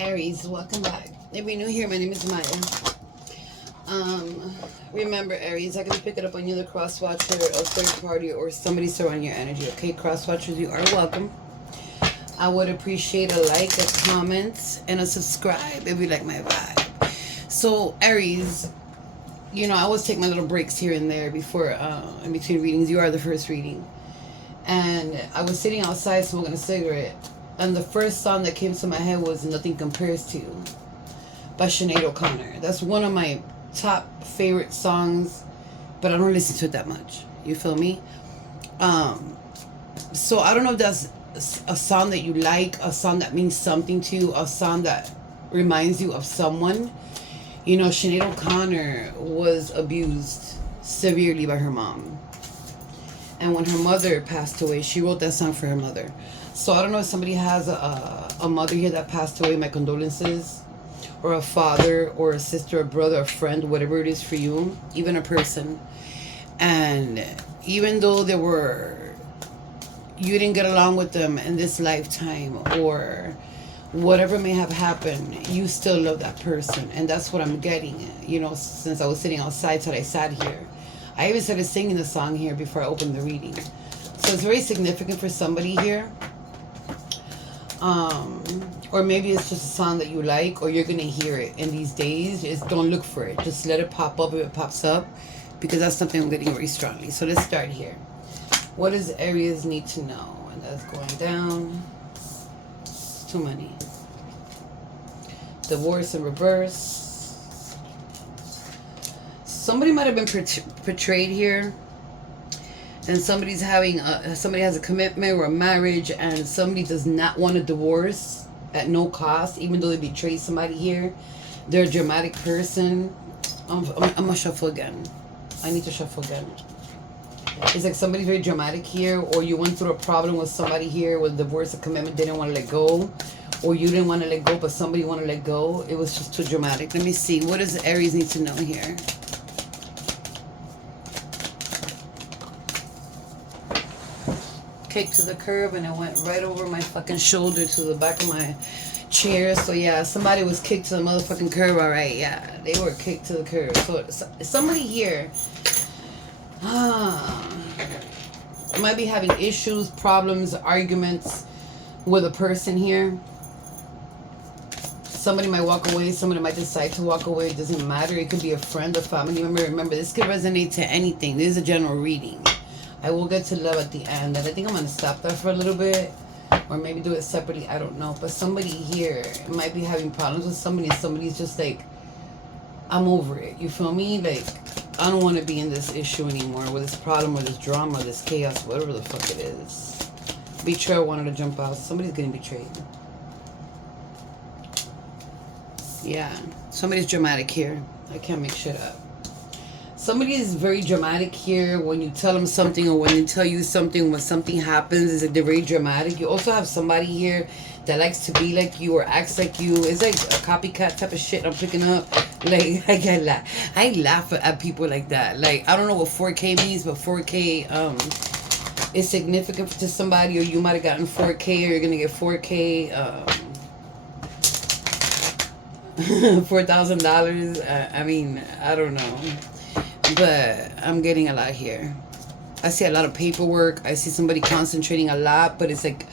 Aries, welcome back. If you're new here, my name is Maya. Remember, Aries, I can pick it up on you, the cross watcher, a third party, or somebody surrounding your energy. Okay, cross watchers, you are welcome. I would appreciate a like, a comment, and a subscribe if you like my vibe. So, Aries, you know, I always take my little breaks here and there before, in between readings. You are the first reading. And I was sitting outside smoking a cigarette. And the first song that came to my head was Nothing Compares to You by Sinead O'Connor. That's one of my top favorite songs, but I don't listen to it that much. You feel me? So I don't know if that's a song that you like, a song that means something to you, a song that reminds you of someone. You know, Sinead O'Connor was abused severely by her mom. And when her mother passed away, she wrote that song for her mother. So I don't know if somebody has a mother here that passed away, my condolences. Or a father, or a sister, a brother, a friend, whatever it is for you. Even a person. And even though you didn't get along with them in this lifetime, or whatever may have happened, you still love that person. And that's what I'm getting, you know, since I was sitting outside till I sat here. I even started singing the song here before I opened the reading. So it's very significant for somebody here. Or maybe it's just a song that you like, or you're going to hear it in these days. Just don't look for it. Just let it pop up if it pops up, because that's something I'm getting very strongly. So let's start here. What does Aries need to know? And that's going down. Too many. Divorce in reverse. Somebody might have been portrayed here. And somebody's having somebody has a commitment or a marriage, and somebody does not want a divorce at no cost, even though they betrayed somebody here. They're a dramatic person. I'm gonna shuffle again. I need to shuffle again. It's like somebody's very dramatic here, or you went through a problem with somebody here with divorce, a commitment, didn't want to let go, or you didn't want to let go, but somebody wanted to let go. It was just too dramatic. Let me see. What does Aries need to know here? Kicked to the curb, and it went right over my fucking shoulder to the back of my chair. So yeah, somebody was kicked to the motherfucking curb. All right, yeah, they were kicked to the curb. So somebody here might be having issues, problems, arguments with a person here. Somebody might walk away. Somebody might decide to walk away. It doesn't matter. It could be a friend, a family member. Remember, this could resonate to anything. This is a general reading. I will get to love at the end, and I think I'm going to stop there for a little bit, or maybe do it separately, I don't know. But somebody here might be having problems with somebody, and somebody's just like, I'm over it, you feel me? Like, I don't want to be in this issue anymore, with this problem, or this drama, or this chaos, whatever the fuck it is. Betrayal wanted to jump out. Somebody's getting betrayed. Yeah, somebody's dramatic here. I can't make shit up. Somebody is very dramatic here when you tell them something, or when they tell you something, when something happens, is like they're very dramatic. You also have somebody here that likes to be like you or acts like you. It's like a copycat type of shit I'm picking up. Like, I laugh at people like that. Like, I don't know what 4K means, but 4K is significant to somebody, or you might have gotten 4K, or you're going to get 4K, $4,000. I mean, I don't know. But I'm getting a lot here. I see a lot of paperwork. I see somebody concentrating a lot, but it's like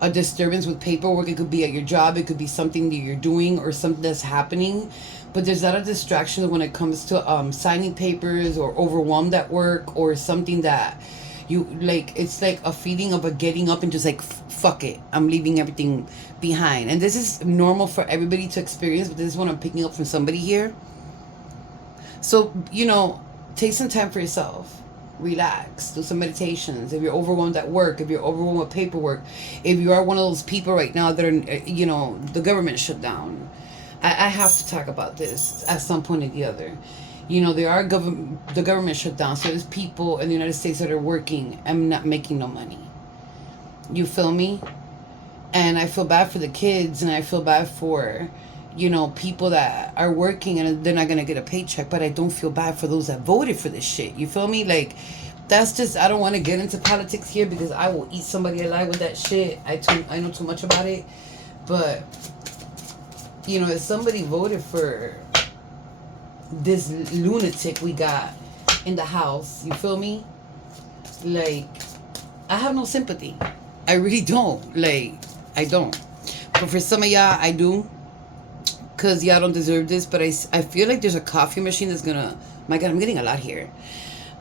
a disturbance with paperwork. It could be at your job. It could be something that you're doing, or something that's happening. But there's a lot of distraction when it comes to signing papers, or overwhelmed at work, or something that you like. It's like a feeling of a getting up and just like, fuck it, I'm leaving everything behind. And this is normal for everybody to experience, but this is what I'm picking up from somebody here. So, you know, take some time for yourself. Relax. Do some meditations. If you're overwhelmed at work, if you're overwhelmed with paperwork, if you are one of those people right now that are, you know, the government shut down. I have to talk about this at some point or the other. You know, there are the government shut down. So there's people in the United States that are working and not making no money. You feel me? And I feel bad for the kids, and I feel bad for, you know, people that are working and they're not going to get a paycheck. But I don't feel bad for those that voted for this shit. You feel me? Like, that's just, I don't want to get into politics here, because I will eat somebody alive with that shit. I know too much about it. But You know, if somebody voted for this lunatic we got in the house, you feel me? Like, I have no sympathy. I really don't. Like, I don't. But for some of y'all, I do. Because y'all don't deserve this. But I feel like there's a coffee machine that's gonna... My God, I'm getting a lot here.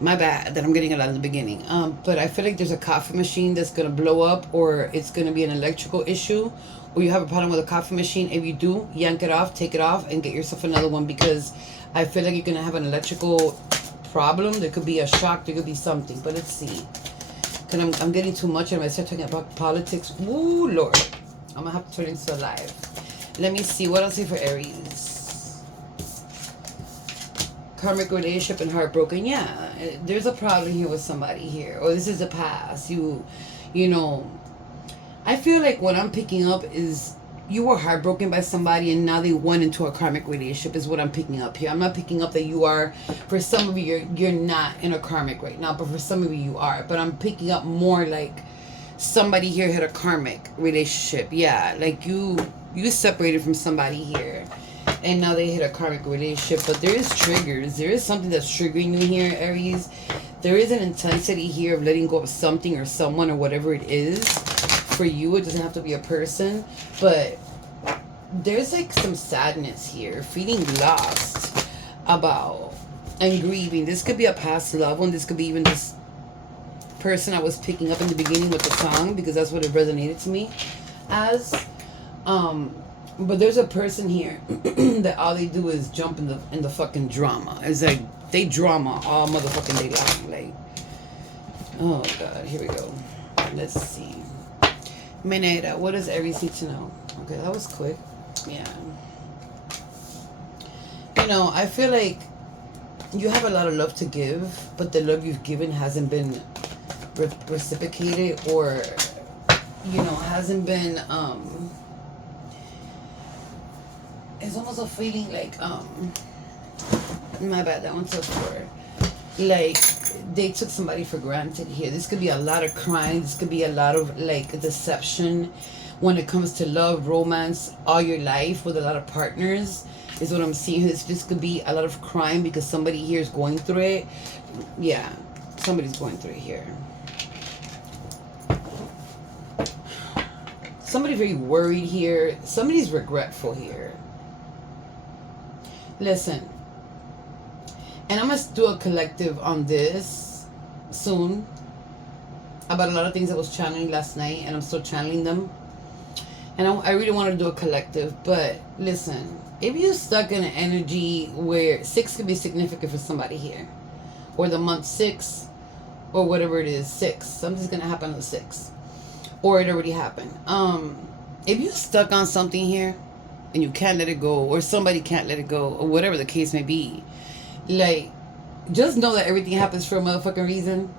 My bad that I'm getting a lot in the beginning. But I feel like there's a coffee machine that's gonna blow up, or it's gonna be an electrical issue, or you have a problem with a coffee machine. If you do, yank it off, take it off, and get yourself another one, because I feel like you're gonna have an electrical problem. There could be a shock, there could be something. But let's see. Because I'm getting too much, and I start talking about politics. Woo, Lord. I'm gonna have to turn into a live. Let me see what else here for Aries. Karmic relationship and heartbroken. Yeah, there's a problem here with somebody here, or this is the past. You know, I feel like what I'm picking up is you were heartbroken by somebody, and now they went into a karmic relationship. Is what I'm picking up here. I'm not picking up that you are. For some of you, you're not in a karmic right now, but for some of you, you are. But I'm picking up more like somebody here had a karmic relationship. Yeah, like you separated from somebody here, and now they hit a karmic relationship. But there is triggers. There is something that's triggering you here, Aries. There is an intensity here of letting go of something or someone or whatever it is. For you, it doesn't have to be a person. But there's like some sadness here. Feeling lost about and grieving. This could be a past loved one. This could be even this person I was picking up in the beginning with the song, because that's what it resonated to me as. But there's a person here that all they do is jump in the fucking drama. It's like they drama all motherfucking day long. Like, oh God, here we go. Let's see. Mineta, what does Aries need to know? Okay, that was quick. Yeah. You know, I feel like you have a lot of love to give, but the love you've given hasn't been reciprocated, or, you know, hasn't been, it's almost a feeling like, my bad, that one's so far. Like, they took somebody for granted here. This could be a lot of crime. This could be a lot of, like, deception when it comes to love, romance, all your life with a lot of partners is what I'm seeing. This could be a lot of crime because somebody here is going through it. Yeah, somebody's going through it here. Somebody very worried here. Somebody's regretful here. Listen. And I'm going to do a collective on this soon. About a lot of things I was channeling last night. And I'm still channeling them. And I really want to do a collective. But listen. If you're stuck in an energy where 6 could be significant for somebody here. Or the month 6. Or whatever it is. 6. Something's going to happen on the 6th. Or it already happened. If you're stuck on something here. And you can't let it go. Or somebody can't let it go. Or whatever the case may be. Like, just know that everything happens for a motherfucking reason.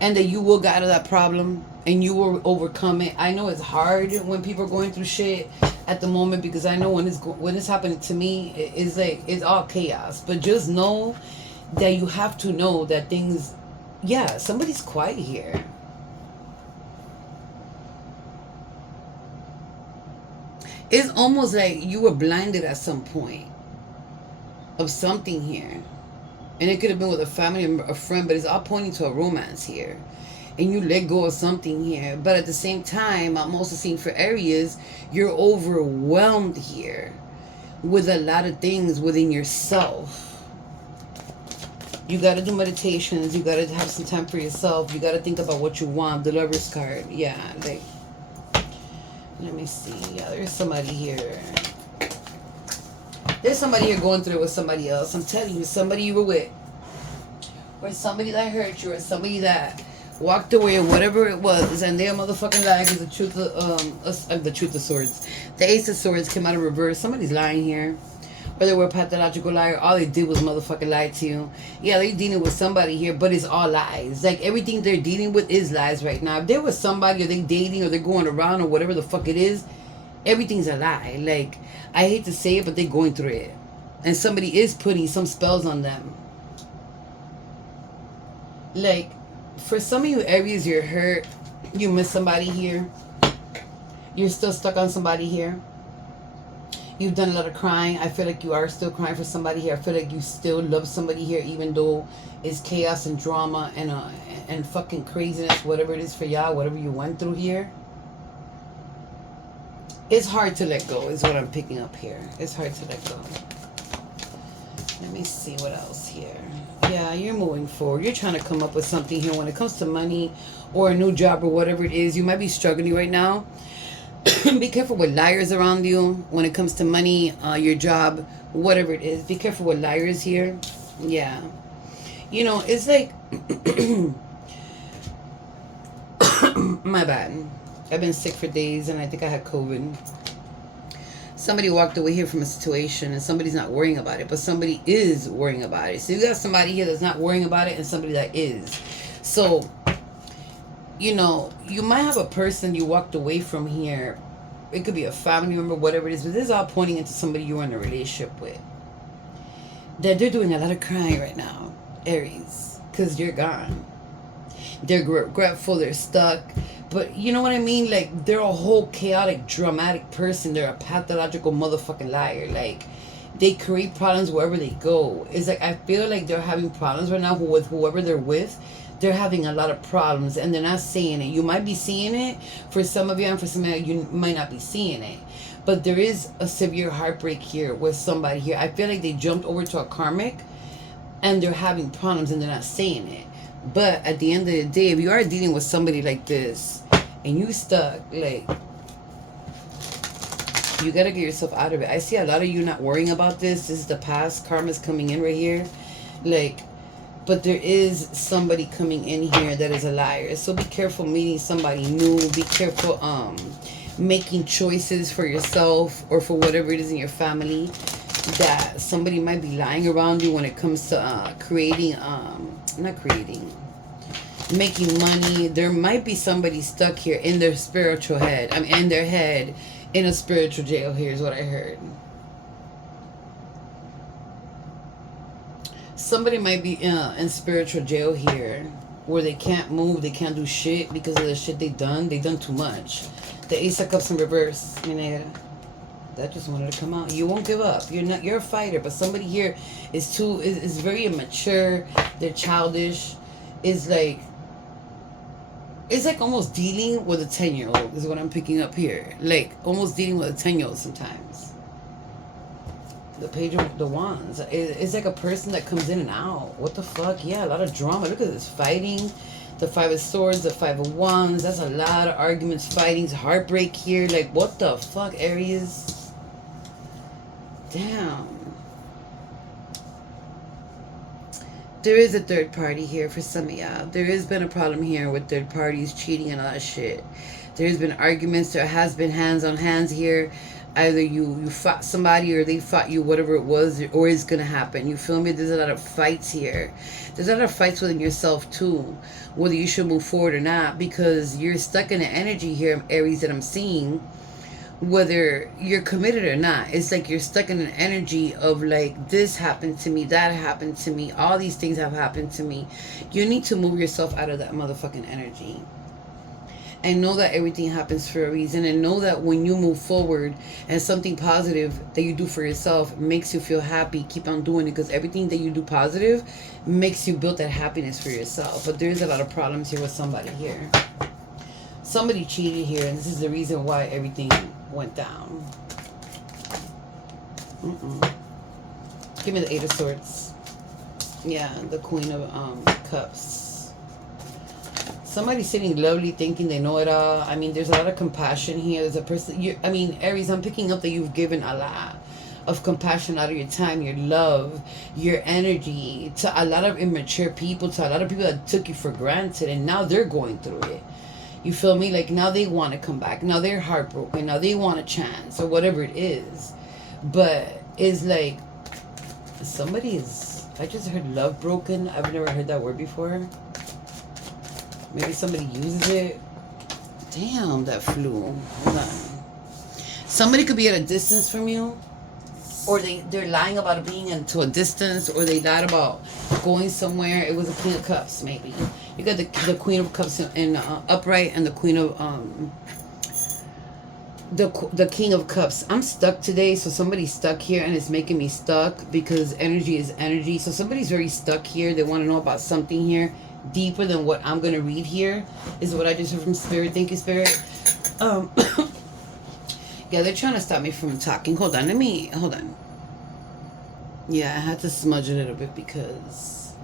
And that you will get out of that problem. And you will overcome it. I know it's hard when people are going through shit at the moment. Because I know when it's happening to me, it's like, it's all chaos. But just know that you have to know that things... Yeah, somebody's quiet here. It's almost like you were blinded at some point. Of something here. And it could have been with a family or a friend, but it's all pointing to a romance here. And you let go of something here. But at the same time, I'm also seeing for Aries, you're overwhelmed here with a lot of things within yourself. You got to do meditations. You got to have some time for yourself. You got to think about what you want. The Lover's card. Yeah, like, let me see. Yeah, there's somebody here. There's somebody here going through it with somebody else. I'm telling you, somebody you were with. Or somebody that hurt you. Or somebody that walked away. Or whatever it was. And their motherfucking lie is the truth of... the Truth of Swords. The Ace of Swords came out of reverse. Somebody's lying here. Or they were a pathological liar. All they did was motherfucking lie to you. Yeah, they're dealing with somebody here. But it's all lies. Like, everything they're dealing with is lies right now. If there was somebody, or they dating, or they're going around, or whatever the fuck it is, everything's a lie. Like, I hate to say it, but they're going through it. And somebody is putting some spells on them. Like, for some of you Aries, you're hurt. You miss somebody here. You're still stuck on somebody here. You've done a lot of crying. I feel like you are still crying for somebody here. I feel like you still love somebody here, even though it's chaos and drama and fucking craziness, whatever it is for y'all, whatever you went through here. It's hard to let go is what I'm picking up here. It's hard to let go. Let me see what else here. Yeah, you're moving forward. You're trying to come up with something here. When it comes to money or a new job or whatever it is, you might be struggling right now. Be careful with liars around you when it comes to money, your job, whatever it is. Be careful with liars here. Yeah. You know, it's like... My bad. I've been sick for days and I think I had COVID. Somebody walked away here from a situation and somebody's not worrying about it, but somebody is worrying about it. So you got somebody here that's not worrying about it and somebody that is. So, you know, you might have a person you walked away from here. It could be a family member, whatever it is, but this is all pointing into somebody you're in a relationship with. That they're doing a lot of crying right now, Aries, because you're gone. They're regretful, they're stuck. But you know what I mean? Like, they're a whole chaotic, dramatic person. They're a pathological motherfucking liar. Like, they create problems wherever they go. It's like, I feel like they're having problems right now with whoever they're with. They're having a lot of problems and they're not saying it. You might be seeing it for some of you, and for some of you, you might not be seeing it. But there is a severe heartbreak here with somebody here. I feel like they jumped over to a karmic and they're having problems and they're not saying it. But at the end of the day, if you are dealing with somebody like this and you stuck, like, you got to get yourself out of it. I see a lot of you not worrying about this. This is the past. Karma's coming in right here. Like, but there is somebody coming in here that is a liar. So be careful meeting somebody new. Be careful making choices for yourself or for whatever it is in your family. That somebody might be lying around you when it comes to making money. There might be somebody stuck here in their spiritual head. I mean, in their head, in a spiritual jail. Here's what I heard. Somebody might be in spiritual jail here, where they can't move, they can't do shit because of the shit they done. They done too much. The Ace of Cups in reverse. That just wanted to come out. You won't give up. You're a fighter, but somebody here is very immature. They're childish. It's like almost dealing with a 10-year-old is what I'm picking up here. Like almost dealing with a 10-year-old sometimes. The Page of the Wands. It's like a person that comes in and out. What the fuck? Yeah, a lot of drama. Look at this fighting. The Five of Swords, the Five of Wands. That's a lot of arguments, fightings, heartbreak here. Like, what the fuck, Aries? Damn. There is a third party here for some of y'all. There has been a problem here with third parties cheating and all that shit. There has been arguments. There has been hands on hands here. Either you fought somebody or they fought you, whatever it was, or it's going to happen. You feel me? There's a lot of fights here. There's a lot of fights within yourself too, whether you should move forward or not, because you're stuck in an energy here, Aries, that I'm seeing. Whether you're committed or not, it's like you're stuck in an energy of like, this happened to me, that happened to me, all these things have happened to me. You need to move yourself out of that motherfucking energy and know that everything happens for a reason, and know that when you move forward and something positive that you do for yourself makes you feel happy, keep on doing it, because everything that you do positive makes you build that happiness for yourself. But there's a lot of problems here with somebody here. Somebody cheated here, and this is the reason why everything went down. Give me the Eight of Swords. Yeah, the Queen of Cups. Somebody sitting lovely thinking they know it all. I mean, there's a lot of compassion here. There's a person, Aries, I'm picking up that you've given a lot of compassion out of your time, your love, your energy to a lot of immature people, to a lot of people that took you for granted, and now they're going through it. You feel me? Like, now they want to come back. Now they're heartbroken. Now they want a chance or whatever it is. But it's like somebody is... I just heard love broken. I've never heard that word before. Maybe somebody uses it. Damn, that flew. Hold on. Somebody could be at a distance from you. Or they're lying about being into a distance. Or they lied about going somewhere. It was a Queen of Cups, maybe. You got the Queen of Cups in upright, and the Queen of the King of Cups. I'm stuck today, so somebody's stuck here and it's making me stuck because energy is energy. So somebody's very stuck here. They want to know about something here deeper than what I'm going to read here is what I just heard from Spirit. Thank you, Spirit. Yeah, they're trying to stop me from talking. Hold on. Hold on. Yeah, I had to smudge a little bit because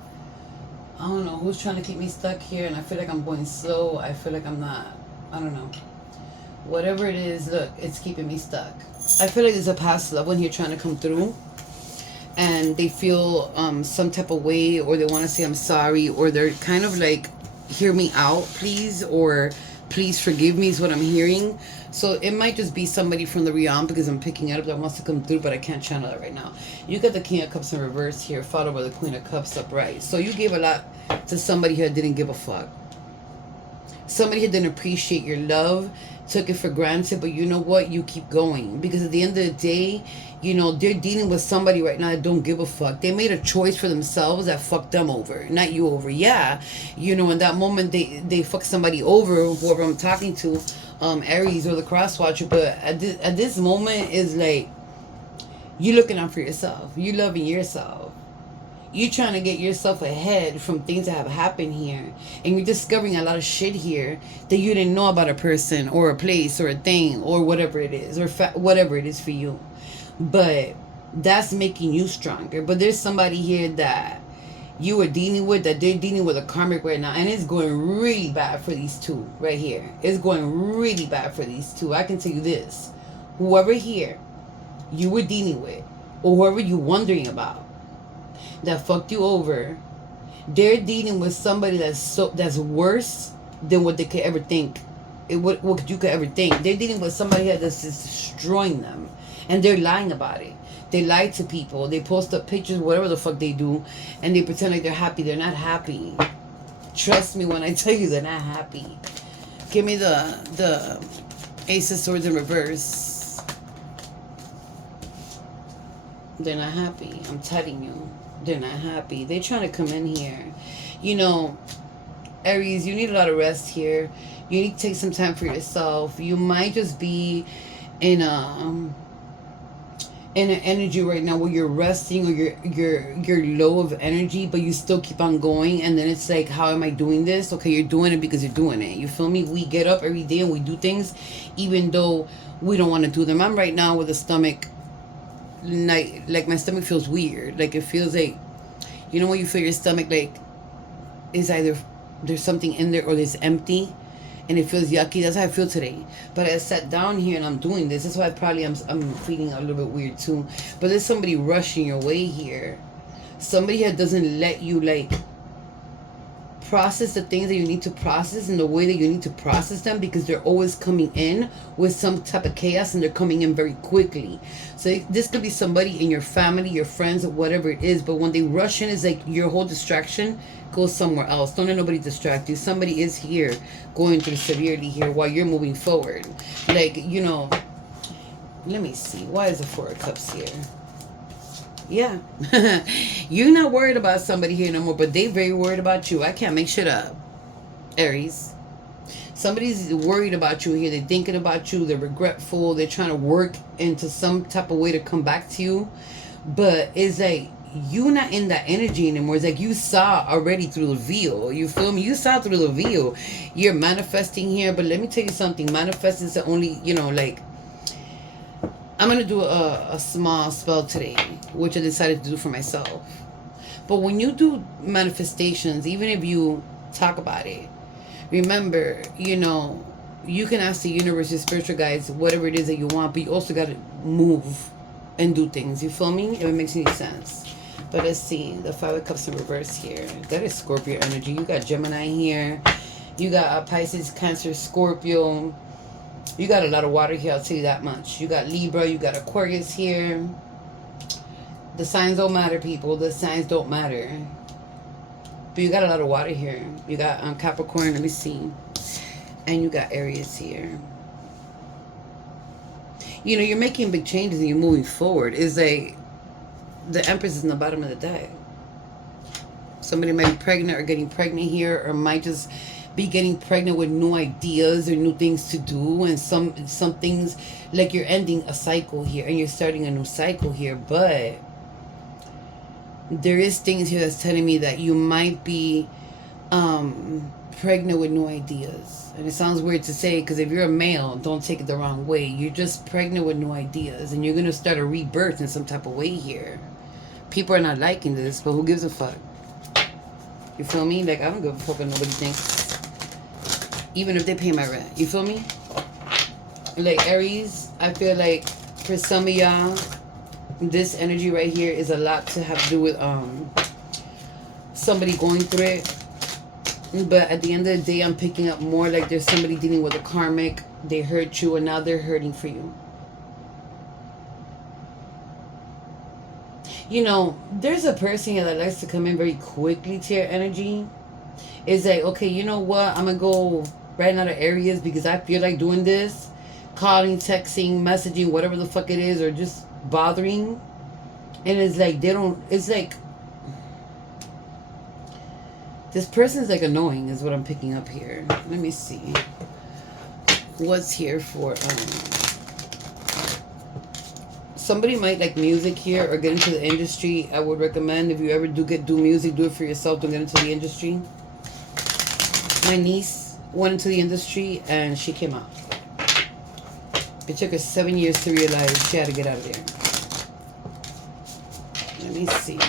I don't know who's trying to keep me stuck here, and I feel like I'm going slow. I feel like I'm not, I don't know. Whatever it is, look, it's keeping me stuck. I feel like there's a past loved one here trying to come through, and they feel some type of way, or they want to say I'm sorry, or they're kind of like, hear me out, please, or please forgive me is what I'm hearing. So it might just be somebody from the realm because I'm picking it up that wants to come through, but I can't channel that right now. You got the King of Cups in reverse here, followed by the Queen of Cups upright. So you gave a lot to somebody who didn't give a fuck. Somebody who didn't appreciate your love, took it for granted, but you know what? You keep going. Because at the end of the day, you know, they're dealing with somebody right now that don't give a fuck. They made a choice for themselves that fucked them over, not you over. Yeah, you know, in that moment, they fuck somebody over, whoever I'm talking to, Aries or the cross watcher. But at this moment is like, you looking out for yourself. You loving yourself. You trying to get yourself ahead from things that have happened here. And you're discovering a lot of shit here that you didn't know about a person or a place or a thing or whatever it is. Or whatever it is for you. But that's making you stronger. But there's somebody here that you were dealing with, that they're dealing with a karmic right now. And it's going really bad for these two right here. It's going really bad for these two. I can tell you this. Whoever here you were dealing with, or whoever you're wondering about, that fucked you over, they're dealing with somebody that's worse than what they could ever think. What you could ever think. They're dealing with somebody that's destroying them, and they're lying about it. They lie to people. They post up pictures, whatever the fuck they do, and they pretend like they're happy. They're not happy. Trust me when I tell you they're not happy. Give me the Ace of Swords in reverse. They're not happy. I'm telling you. They're not happy. They're trying to come in here. You know, Aries, you need a lot of rest here. You need to take some time for yourself. You might just be in an energy right now where you're resting, or you're low of energy, but you still keep on going. And then it's like, how am I doing this? Okay, you're doing it because you're doing it. You feel me? We get up every day and we do things even though we don't want to do them. I'm right now with a stomach, like my stomach feels weird. Like it feels like, you know, when you feel your stomach like is either there's something in there or it's empty and it feels yucky. That's how I feel today. But I sat down here and I'm doing this. That's why I'm feeling a little bit weird too. But there's somebody rushing your way here. Somebody here doesn't let you like process the things that you need to process in the way that you need to process them, because they're always coming in with some type of chaos, and they're coming in very quickly. So this could be somebody in your family, your friends, or whatever it is, but when they rush in, it's like your whole distraction goes somewhere else. Don't let nobody distract you. Somebody is here going through severely here while you're moving forward. Like, you know, let me see, why is the Four of Cups here? Yeah. You're not worried about somebody here no more, but they very worried about you. I can't make shit up. Aries. Somebody's worried about you here. They're thinking about you. They're regretful. They're trying to work into some type of way to come back to you. But it's like, you're not in that energy anymore. It's like you saw already through the veil. You feel me? You saw through the veil. You're manifesting here. But let me tell you something. Manifesting is the only, you know, like, I'm going to do a small spell today, which I decided to do for myself. But when you do manifestations, even if you talk about it, remember, you know, you can ask the universe, your spiritual guides, whatever it is that you want, but you also got to move and do things. You feel me? If it makes any sense. But let's see. The Five of Cups in reverse here. That is Scorpio energy. You got Gemini here. You got Pisces, Cancer, Scorpio. You got a lot of water here, I'll tell you that much. You got Libra, you got Aquarius here. The signs don't matter, people. The signs don't matter. But you got a lot of water here. You got Capricorn, let me see. And you got Aries here. You know, you're making big changes and you're moving forward. It's like the Empress is in the bottom of the deck. Somebody might be pregnant or getting pregnant here, or might just be getting pregnant with new ideas or new things to do, and some things, like you're ending a cycle here and you're starting a new cycle here. But there is things here that's telling me that you might be pregnant with new ideas. And it sounds weird to say, because if you're a male, don't take it the wrong way. You're just pregnant with new ideas, and you're going to start a rebirth in some type of way here. People are not liking this, but who gives a fuck? You feel me? Like, I don't give a fuck what nobody thinks, even if they pay my rent. You feel me? Like, Aries, I feel like for some of y'all, this energy right here is a lot to have to do with somebody going through it. But at the end of the day, I'm picking up more like there's somebody dealing with a karmic. They hurt you and now they're hurting for you. You know, there's a person here that likes to come in very quickly to your energy. It's like, okay, you know what? I'm going to go right now to Aries because I feel like doing this. Calling, texting, messaging, whatever the fuck it is, or just bothering. And it's like, they don't, it's like, this person's like annoying is what I'm picking up here. Let me see. What's here for, somebody might like music here or get into the industry. I would recommend, if you ever do music, do it for yourself. Don't get into the industry. My niece went into the industry and she came out. It took her 7 years to realize she had to get out of there. Let me see.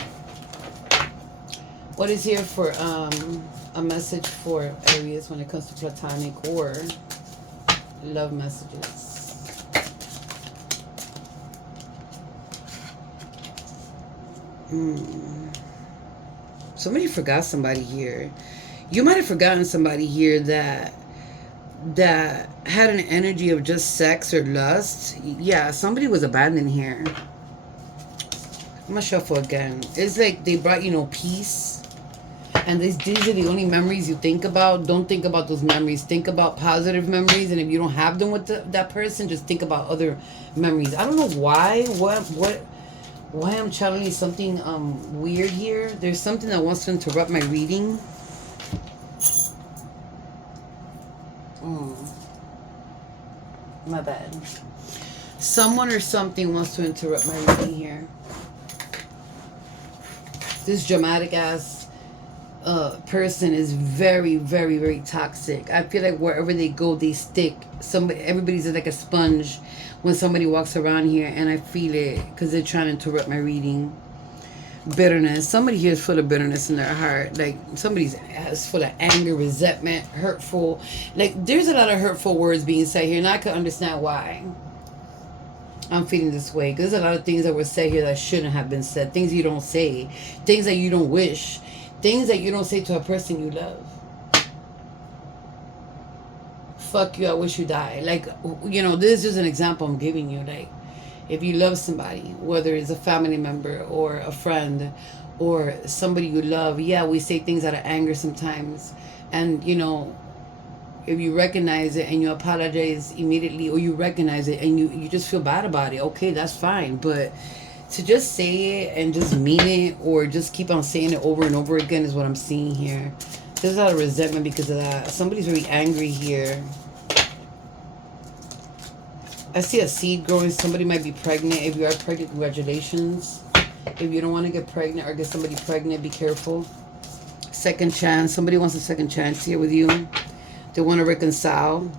What is here for a message for Aries when it comes to platonic or love messages? Somebody forgot somebody here. You might have forgotten somebody here that had an energy of just sex or lust. Yeah, somebody was abandoned here. I'm gonna shuffle again. It's like they brought, you know, peace. And these are the only memories you think about. Don't think about those memories. Think about positive memories. And if you don't have them with that person, just think about other memories. I don't know why. Why I'm channeling something weird here. There's something that wants to interrupt my reading. My bad. Someone or something wants to interrupt my reading here. This dramatic ass person is very, very, very toxic. I feel like wherever they go, they stick. Everybody's like a sponge when somebody walks around here, and I feel it because they're trying to interrupt my reading. Bitterness. Somebody here is full of bitterness in their heart. Like somebody's full of anger, resentment, hurtful. Like there's a lot of hurtful words being said here, and I can understand why I'm feeling this way. Because there's a lot of things that were said here that shouldn't have been said. Things you don't say. Things that you don't wish. Things that you don't say to a person you love. Fuck you, I wish you died. Like, you know, this is just an example I'm giving you. Like, if you love somebody, whether it's a family member or a friend or somebody you love, yeah, we say things out of anger sometimes. And, you know, if you recognize it and you apologize immediately, or you recognize it and you just feel bad about it, okay, that's fine. But to just say it and just mean it, or just keep on saying it over and over again, is what I'm seeing here. There's a lot of resentment because of that. Somebody's very angry here. I see a seed growing. Somebody might be pregnant. If you are pregnant, congratulations. If you don't want to get pregnant or get somebody pregnant, be careful. Second chance. Somebody wants a second chance here with you. They want to reconcile.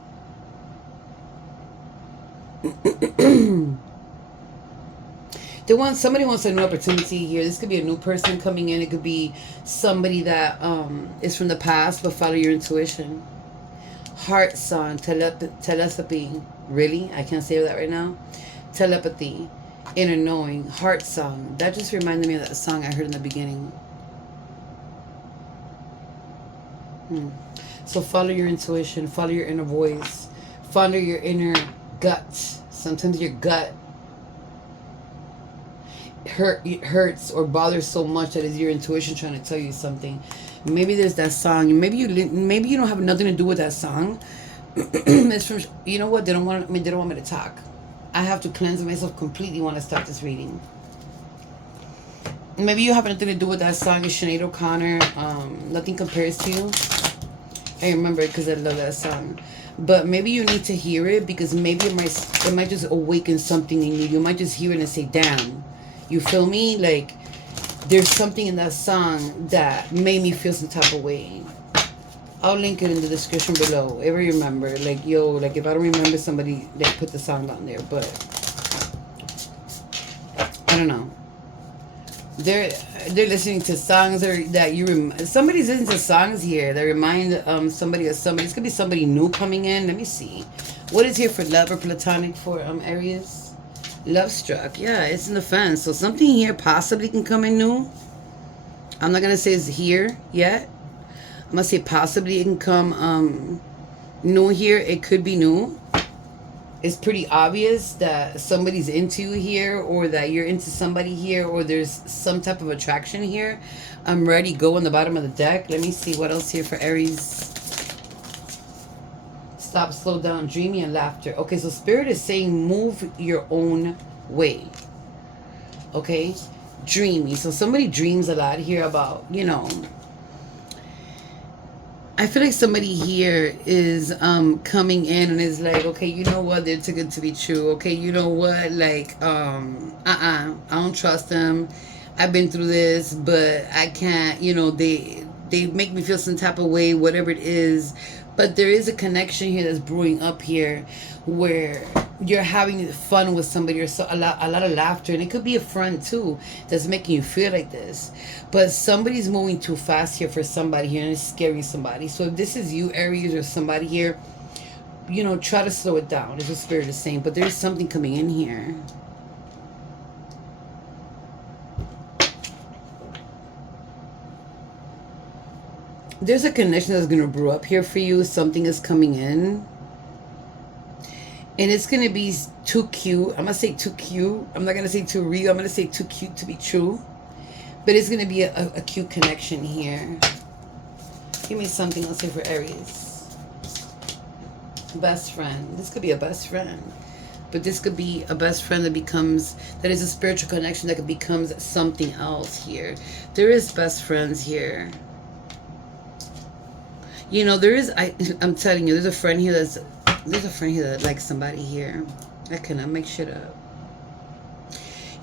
Somebody wants a new opportunity here. This could be a new person coming in. It could be somebody that is from the past, but follow your intuition. Heart song, telepathy. Really? I can't say that right now. Telepathy, inner knowing, heart song. That just reminded me of that song I heard in the beginning. So follow your intuition, follow your inner voice, follow your inner gut. Sometimes your gut hurts or bothers so much that it's your intuition trying to tell you something. Maybe there's that song. Maybe you don't have nothing to do with that song. It's from, you know what? They don't want me to talk. I have to cleanse myself completely when I start this reading. Maybe you have nothing to do with that song. It's Sinead O'Connor. Nothing Compares to You. I remember it because I love that song. But maybe you need to hear it, because maybe it might just awaken something in you. You might just hear it and say, damn. You feel me? Like, there's something in that song that made me feel some type of way. I'll link it in the description below. If I remember. Like, yo, like, if I don't remember, somebody, like, put the song down there. But I don't know. They're listening to songs that you somebody's listening to songs here that remind somebody of somebody. It's gonna be somebody new coming in. Let me see. What is here for love or platonic for Aries? Love struck. Yeah, it's in the fence. So something here possibly can come in new. I'm not gonna say it's here yet. I'm gonna say possibly it can come new here. It could be new. It's pretty obvious that somebody's into you here, or that you're into somebody here, or there's some type of attraction here. I'm ready. Go on the bottom of the deck. Let me see what else here for Aries. Stop, slow down, dreamy, and laughter. Okay, so Spirit is saying move your own way. Okay, dreamy. So somebody dreams a lot here about, you know, I feel like somebody here is coming in and is like, okay, you know what, they're too good to be true. Okay, you know what, like, I don't trust them. I've been through this, but I can't, you know, they make me feel some type of way, whatever it is. But there is a connection here that's brewing up here where you're having fun with somebody, or a lot of laughter, and it could be a friend too that's making you feel like this. But somebody's moving too fast here for somebody here, and it's scaring somebody. So if this is you, Aries, or somebody here, you know, try to slow it down, is what Spirit is saying. But there's something coming in here. There's a connection that's going to brew up here for you. Something is coming in. And it's going to be too cute. I'm going to say too cute. I'm not going to say too real. I'm going to say too cute to be true. But it's going to be a cute connection here. Give me something else here for Aries. Best friend. This could be a best friend. But this could be a best friend that is a spiritual connection that becomes something else here. There is best friends here. You know, I'm telling you, there's a friend here that likes somebody here. I cannot make shit up.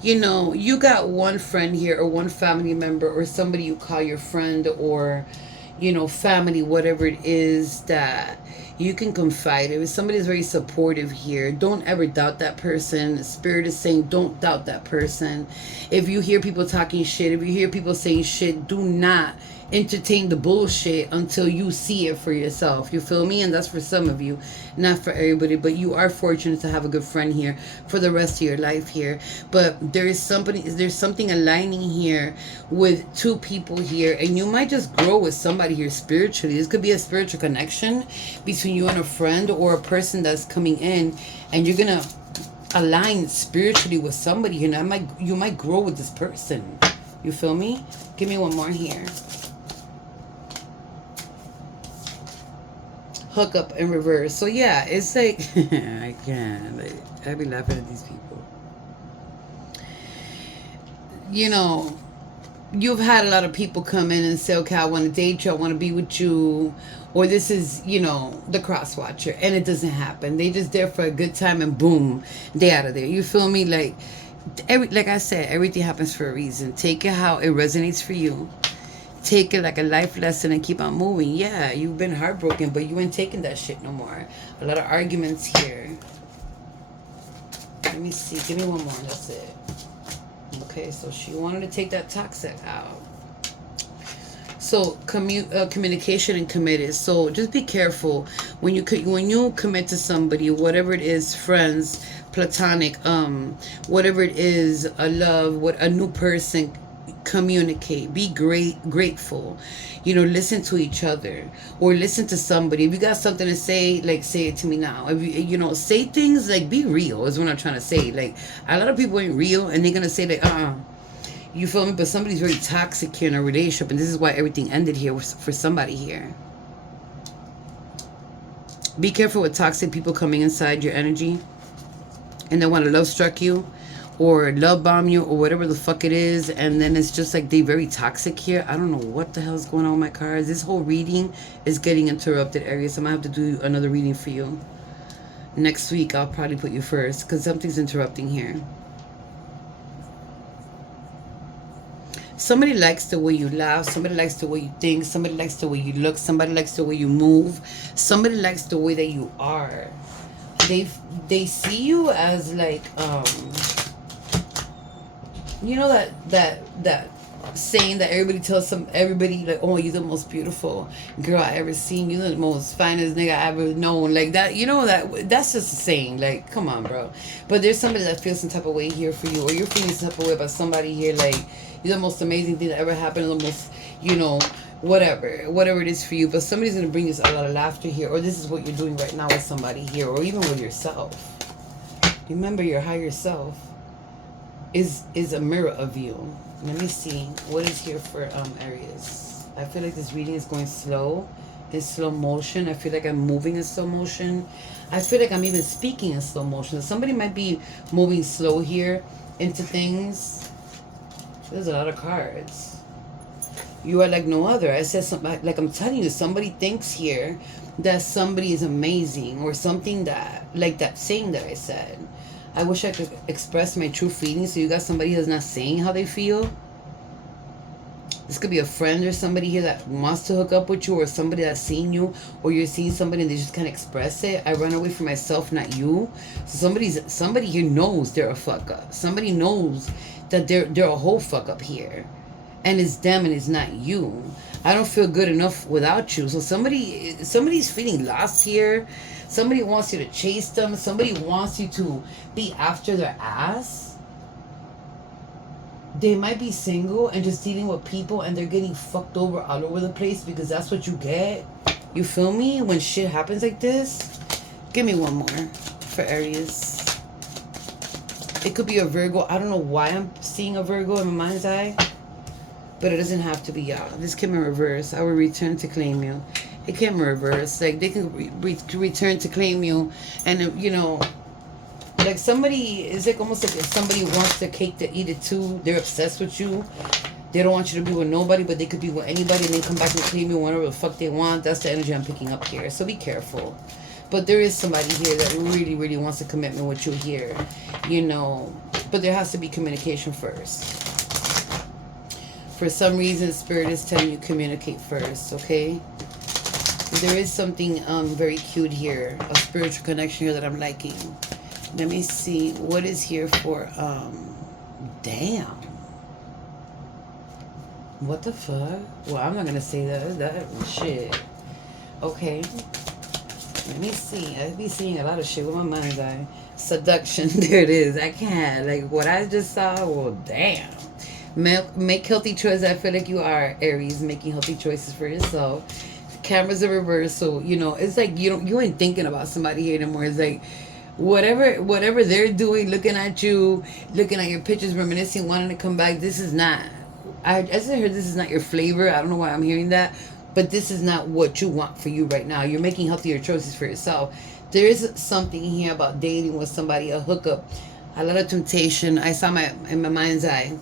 You know, you got one friend here, or one family member, or somebody you call your friend, or, you know, family, whatever it is that you can confide in. If somebody's very supportive here, don't ever doubt that person. Spirit is saying don't doubt that person. If you hear people talking shit, if you hear people saying shit, do not entertain the bullshit until you see it for yourself. You feel me? And that's for some of you, not for everybody. But you are fortunate to have a good friend here for the rest of your life here. But there's something aligning here with two people here, and you might just grow with somebody here spiritually. This could be a spiritual connection between you and a friend, or a person that's coming in, and you're gonna align spiritually with somebody here. Now, you might grow with this person. You feel me? Give me one more here. Hook up in reverse. So yeah, it's like I can't. Like, I be laughing at these people. You know, you've had a lot of people come in and say, okay, I want to date you, I want to be with you, or this is, you know, the cross watcher, and it doesn't happen. They just there for a good time, and boom, they out of there. You feel me? Like I said, everything happens for a reason. Take it how it resonates for you. Take it like a life lesson and keep on moving. Yeah, you've been heartbroken, but you ain't taking that shit no more. A lot of arguments here. Let me see. Give me one more. That's it. Okay, so she wanted to take that toxic out. So communication and committed. So just be careful when you commit to somebody, whatever it is, friends, platonic, whatever it is, a love, a new person. Communicate, be grateful, you know, listen to each other, or listen to somebody. If you got something to say, like, say it to me now. If you know, say things, like, be real is what I'm trying to say. Like, a lot of people ain't real, and they're gonna say like, you feel me? But somebody's very toxic here in a relationship, and this is why everything ended here for somebody here. Be careful with toxic people coming inside your energy, and they want to love struck you, or love bomb you or whatever the fuck it is. And then it's just like they very toxic here. I don't know what the hell is going on with my cards. This whole reading is getting interrupted, Aries. I'm gonna have to do another reading for you next week. I'll probably put you first because something's interrupting here. Somebody likes the way you laugh. Somebody likes the way you think. Somebody likes the way you look. Somebody likes the way you move. Somebody likes the way that you are. They see you as like you know that saying that everybody tells everybody like, oh, you're the most beautiful girl I ever seen, you're the most finest nigga I ever known, like that, you know, that's just a saying, like, come on, bro. But there's somebody that feels some type of way here for you, or you're feeling some type of way about somebody here, like you're the most amazing thing that ever happened, the most, you know, whatever it is for you. But somebody's gonna bring you a lot of laughter here, or this is what you're doing right now with somebody here, or even with yourself. Remember, your higher self is a mirror of you. Let me see what is here for Aries. I feel like this reading is going slow, in slow motion. I feel like I'm moving in slow motion. I feel like I'm even speaking in slow motion. Somebody might be moving slow here into things. There's a lot of cards. You are like no other. I said something like, I'm telling you, somebody thinks here that somebody is amazing, or something that, like that saying that I said. I wish I could express my true feelings. So you got somebody who's not saying how they feel. This could be a friend or somebody here that wants to hook up with you, or somebody that's seen you, or you're seeing somebody and they just can't express it. I run away from myself, not you. So somebody here knows they're a fuck up. Somebody knows that they're a whole fuck up here, and it's them and it's not you. I don't feel good enough without you. So somebody's feeling lost here. Somebody wants you to chase them. Somebody wants you to be after their ass. They might be single and just dealing with people, and they're getting fucked over all over the place because that's what you get. You feel me? When shit happens like this. Give me one more for Aries. It could be a Virgo. I don't know why I'm seeing a Virgo in my mind's eye, but it doesn't have to be, y'all. This came in reverse. I will return to claim you. It came in reverse. Like, they can return to claim you. And, you know, like somebody, it's like almost like if somebody wants their cake to eat it too. They're obsessed with you. They don't want you to be with nobody, but they could be with anybody and then come back and claim you whenever the fuck they want. That's the energy I'm picking up here. So be careful. But there is somebody here that really, really wants a commitment with you here. You know, but there has to be communication first. For some reason, Spirit is telling you communicate first, okay? There is something very cute here, a spiritual connection here that I'm liking. Let me see what is here for, damn. What the fuck? Well, I'm not going to say that shit. Okay. Let me see. I be seeing a lot of shit with my mind's eye. Seduction. There it is. I can't. Like, what I just saw, well, damn. Make healthy choices. I feel like you are, Aries, making healthy choices for yourself. Cameras are reversed, so you know it's like you ain't thinking about somebody here anymore. It's like whatever they're doing, looking at you, looking at your pictures, reminiscing, wanting to come back. This is not. I just heard this is not your flavor. I don't know why I'm hearing that, but this is not what you want for you right now. You're making healthier choices for yourself. There is something here about dating with somebody, a hookup, a lot of temptation. I saw in my mind's eye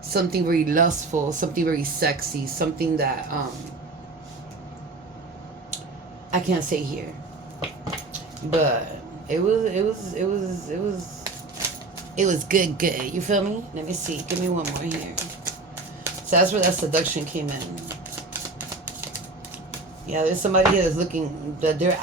something very lustful, something very sexy, something that I can't say here, but it was good. You feel me? Let me see. Give me one more here. So that's where that seduction came in. Yeah, there's somebody here that's looking, that their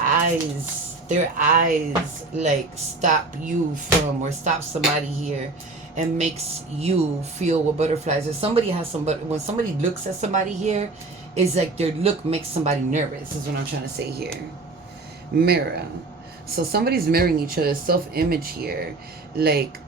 eyes like stop you from, or stop somebody here and makes you feel with butterflies. Or somebody has somebody, when somebody looks at somebody here, it's like their look makes somebody nervous, is what I'm trying to say here. Mirror. So somebody's mirroring each other's self-image here, like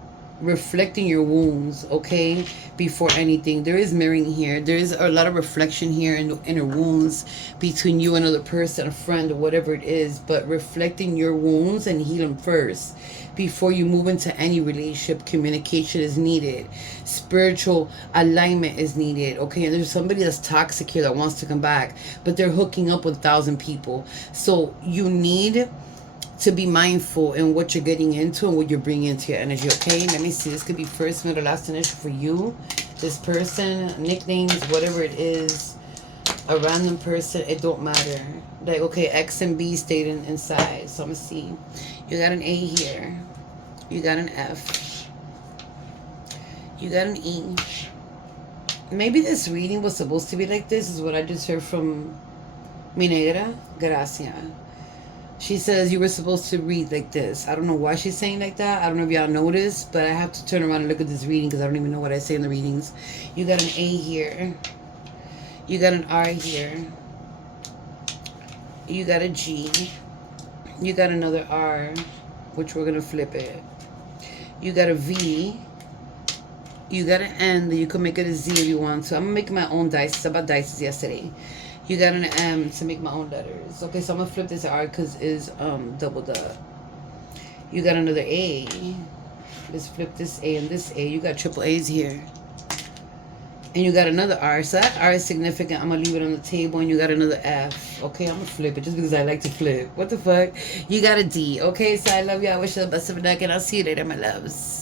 reflecting your wounds, okay, before anything. There is mirroring here. There is a lot of reflection here in the inner wounds between you and another person, a friend, or whatever it is, but reflecting your wounds and heal them first before you move into any relationship. Communication is needed. Spiritual alignment is needed, okay? And there's somebody that's toxic here that wants to come back, but they're hooking up with 1,000 people. So you need to be mindful in what you're getting into and what you're bringing into your energy, okay? Let me see. This could be first, middle, last initial for you. This person, nicknames, whatever it is, a random person, it don't matter. Like, okay, X and B stayed inside. So I'm going to see. You got an A here. You got an F. You got an E. Maybe this reading was supposed to be like this, is what I just heard from Mi Negra. Gracias. She says you were supposed to read like this. I don't know why she's saying like that. I don't know if y'all noticed, but I have to turn around and look at this reading because I don't even know what I say in the readings. You got an A here. You got an R here. You got a G. You got another R, which we're going to flip it. You got a V. You got an N. You can make it a Z if you want to. I'm going to make my own dice. I bought dice yesterday. You got an M to make my own letters. Okay, so I'm going to flip this R because it's doubled up. You got another A. Let's flip this A and this A. You got triple A's here. And you got another R. So that R is significant. I'm going to leave it on the table. And you got another F. Okay, I'm going to flip it just because I like to flip. What the fuck? You got a D. Okay, so I love you. I wish you the best of luck. And I'll see you later, my loves.